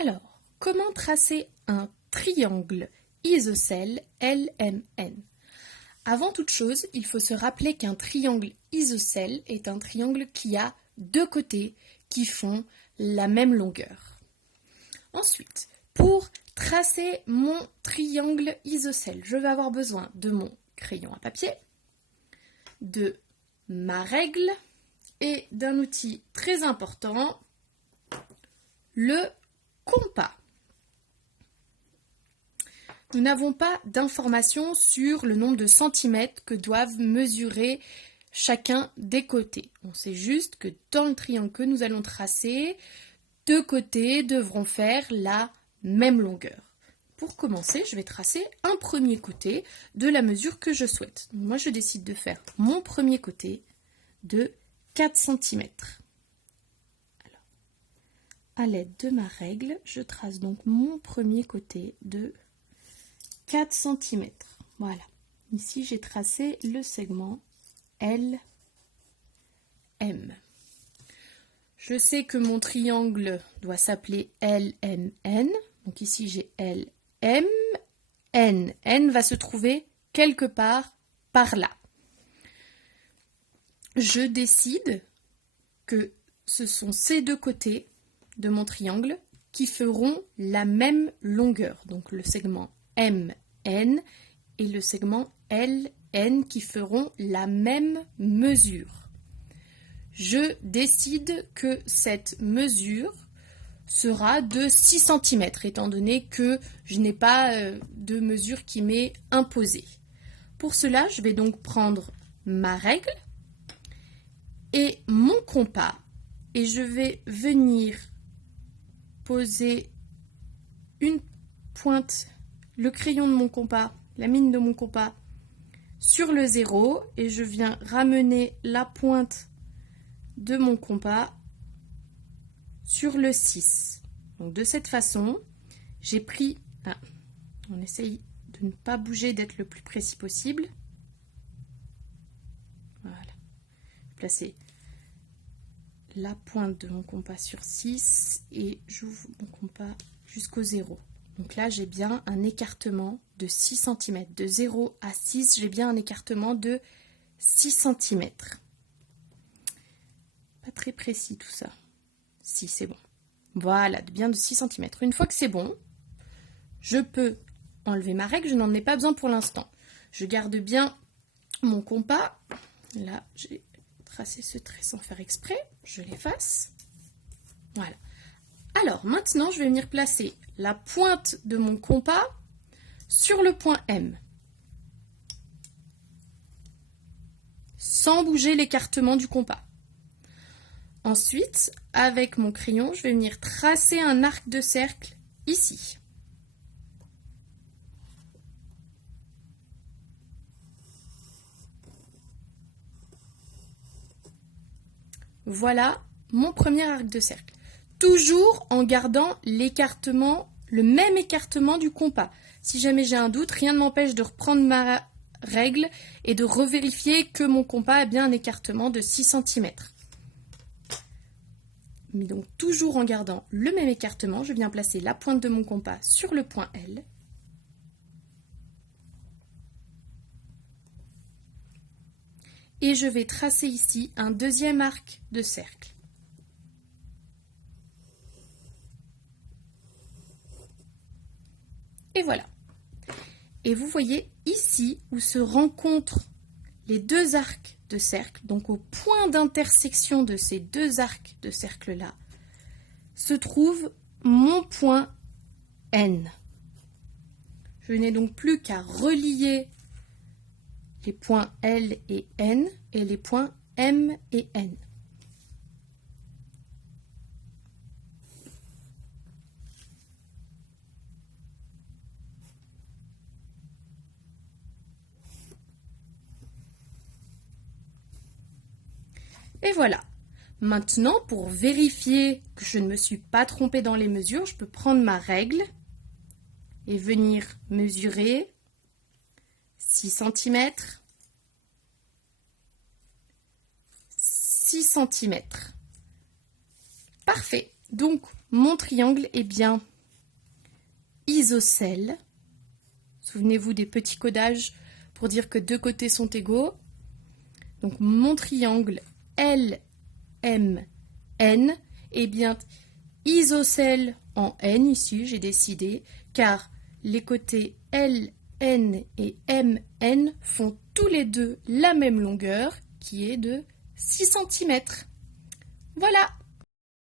Alors, comment tracer un triangle isocèle LMN? Avant toute chose, il faut se rappeler qu'un triangle isocèle est un triangle qui a deux côtés qui font la même longueur. Ensuite, pour tracer mon triangle isocèle, je vais avoir besoin de mon crayon à papier, de ma règle et d'un outil très important, le compas. Nous n'avons pas d'informations sur le nombre de centimètres que doivent mesurer chacun des côtés. On sait juste que dans le triangle que nous allons tracer, deux côtés devront faire la même longueur. Pour commencer, je vais tracer un premier côté de la mesure que je souhaite. Donc moi, je décide de faire mon premier côté de 4 cm. Alors, à l'aide de ma règle, je trace donc mon premier côté de 4 cm. Voilà. Ici, j'ai tracé le segment LM. Je sais que mon triangle doit s'appeler LMN. Donc ici, j'ai LM. N va se trouver quelque part par là. Je décide que ce sont ces deux côtés de mon triangle qui feront la même longueur. Donc le segment MN et le segment LN qui feront la même mesure. Je décide que cette mesure sera de 6 cm, étant donné que je n'ai pas de mesure qui m'est imposée. Pour cela, je vais donc prendre ma règle et mon compas et je vais venir poser une pointe, le crayon de mon compas, la mine de mon compas sur le 0 et je viens ramener la pointe de mon compas sur le 6. Donc de cette façon, j'ai pris... on essaye de ne pas bouger, d'être le plus précis possible. Voilà. Placer la pointe de mon compas sur 6 et j'ouvre mon compas jusqu'au 0. Donc là, j'ai bien un écartement de 6 cm. De 0 à 6, j'ai bien un écartement de 6 cm. Pas très précis tout ça. Si, c'est bon. Voilà, bien de 6 cm. Une fois que c'est bon, je peux enlever ma règle. Je n'en ai pas besoin pour l'instant. Je garde bien mon compas. Là, j'ai tracé ce trait sans faire exprès. Je l'efface. Voilà. Alors, maintenant, je vais venir placer la pointe de mon compas sur le point M. Sans bouger l'écartement du compas. Ensuite, avec mon crayon, je vais venir tracer un arc de cercle ici. Voilà mon premier arc de cercle. Toujours en gardant l'écartement, le même écartement du compas. Si jamais j'ai un doute, rien ne m'empêche de reprendre ma règle et de revérifier que mon compas a bien un écartement de 6 cm. Mais donc toujours en gardant le même écartement, je viens placer la pointe de mon compas sur le point L. Et je vais tracer ici un deuxième arc de cercle. Et voilà. Et vous voyez ici où se rencontrent les deux arcs de cercle, donc au point d'intersection de ces deux arcs de cercle-là, se trouve mon point N. Je n'ai donc plus qu'à relier les points L et N et les points M et N. Et voilà. Maintenant, pour vérifier que je ne me suis pas trompée dans les mesures, je peux prendre ma règle et venir mesurer 6 cm, 6 cm. Parfait. Donc, mon triangle est bien isocèle. Souvenez-vous des petits codages pour dire que deux côtés sont égaux. Donc mon triangle LMN est bien isocèle en N ici, j'ai décidé, car les côtés LN et MN font tous les deux la même longueur qui est de 6 cm. Voilà!